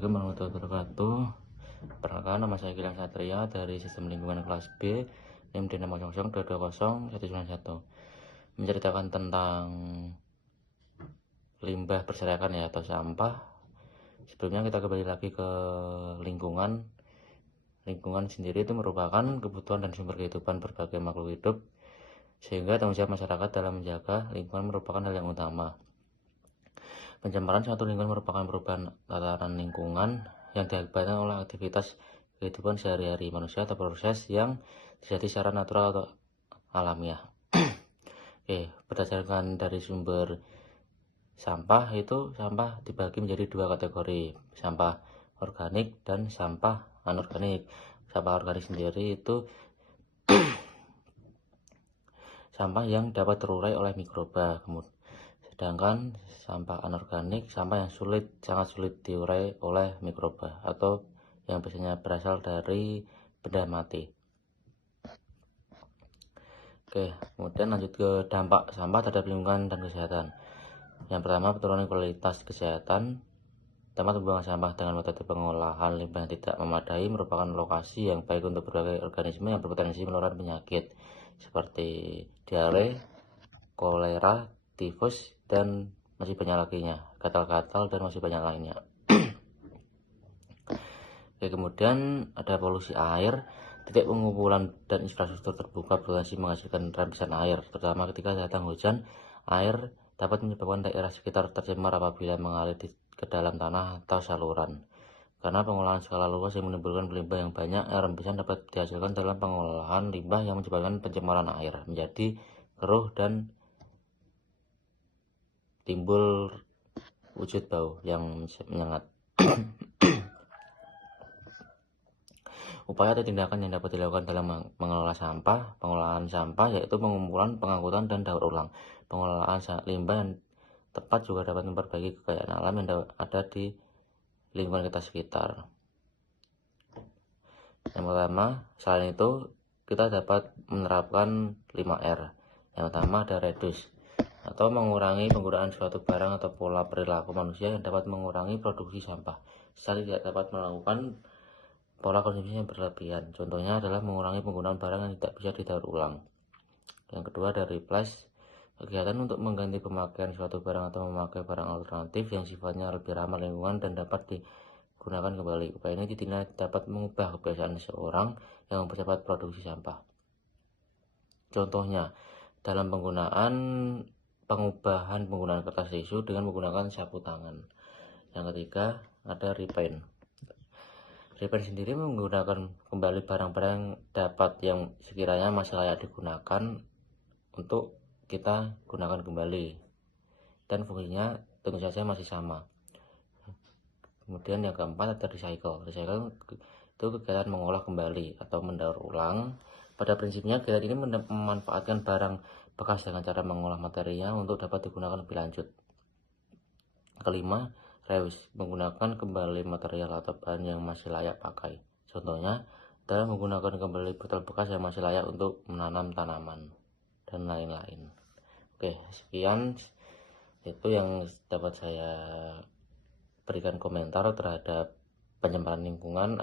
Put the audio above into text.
Assalamualaikum warahmatullahi wabarakatuh. Perkenalkan, nama saya Gilang Satria dari Sistem Lingkungan kelas B, NIM D600220191. Menceritakan tentang limbah berserakan ya, atau sampah. Sebelumnya kita kembali lagi ke lingkungan. Lingkungan sendiri itu merupakan kebutuhan dan sumber kehidupan berbagai makhluk hidup, sehingga tanggung jawab masyarakat dalam menjaga lingkungan merupakan hal yang utama. Pencemaran suatu lingkungan merupakan perubahan tatanan lingkungan yang diakibatkan oleh aktivitas kehidupan sehari-hari manusia atau proses yang terjadi secara natural atau alamiah. Oke, berdasarkan dari sumber sampah itu, sampah dibagi menjadi dua kategori, sampah organik dan sampah anorganik. Sampah organik sendiri itu sampah yang dapat terurai oleh mikroba. Sedangkan sampah anorganik, sampah yang sangat sulit diurai oleh mikroba atau yang biasanya berasal dari benda mati. Oke, kemudian lanjut ke dampak sampah terhadap lingkungan dan kesehatan. Yang pertama, penurunan kualitas kesehatan. Tempat pembuangan sampah dengan metode pengolahan limbah yang tidak memadai merupakan lokasi yang baik untuk berbagai organisme yang berpotensi menularkan penyakit seperti diare, kolera, tifus, dan masih banyak laginya, gatal-gatal, dan masih banyak lainnya. Oke, kemudian ada polusi air. Titik pengumpulan dan infrastruktur terbuka berpotensi menghasilkan rembesan air, terutama ketika datang hujan. Air dapat menyebabkan daerah sekitar tercemar apabila mengalir ke dalam tanah atau saluran. Karena pengolahan skala luas yang menimbulkan limbah yang banyak, air rembesan dapat dihasilkan dalam pengolahan limbah yang menyebabkan pencemaran air menjadi keruh dan timbul wujud bau yang menyengat. Upaya atau tindakan yang dapat dilakukan dalam mengelola sampah. Pengolahan sampah yaitu pengumpulan, pengangkutan, dan daur ulang. Pengolahan limbah yang tepat juga dapat memperbaiki kekayaan alam yang ada di lingkungan kita sekitar. Yang pertama, selain itu kita dapat menerapkan 5R. Yang pertama ada reduce, atau mengurangi penggunaan suatu barang atau pola perilaku manusia yang dapat mengurangi produksi sampah. Secara tidak dapat melakukan pola konsumsi yang berlebihan. Contohnya adalah mengurangi penggunaan barang yang tidak bisa didaur ulang. Yang kedua ada replace, kegiatan untuk mengganti pemakaian suatu barang atau memakai barang alternatif yang sifatnya lebih ramah lingkungan dan dapat digunakan kembali. Upaya ini dinilai dapat mengubah kebiasaan seseorang yang mempercepat produksi sampah. Contohnya dalam pengubahan penggunaan kertas tisu dengan menggunakan sapu tangan. Yang ketiga ada repaint. Repaint sendiri menggunakan kembali barang-barang yang sekiranya masih layak digunakan untuk kita gunakan kembali dan fungsinya tentu saja masih sama. Kemudian yang keempat ada recycle. Recycle itu kegiatan mengolah kembali atau mendaur ulang. Pada prinsipnya kegiatan ini memanfaatkan barang bekas dengan cara mengolah materinya untuk dapat digunakan lebih lanjut. Kelima, reuse, menggunakan kembali material atau bahan yang masih layak pakai. Contohnya adalah menggunakan kembali botol bekas yang masih layak untuk menanam tanaman dan lain-lain. Oke, sekian itu yang dapat saya berikan komentar terhadap pencemaran lingkungan.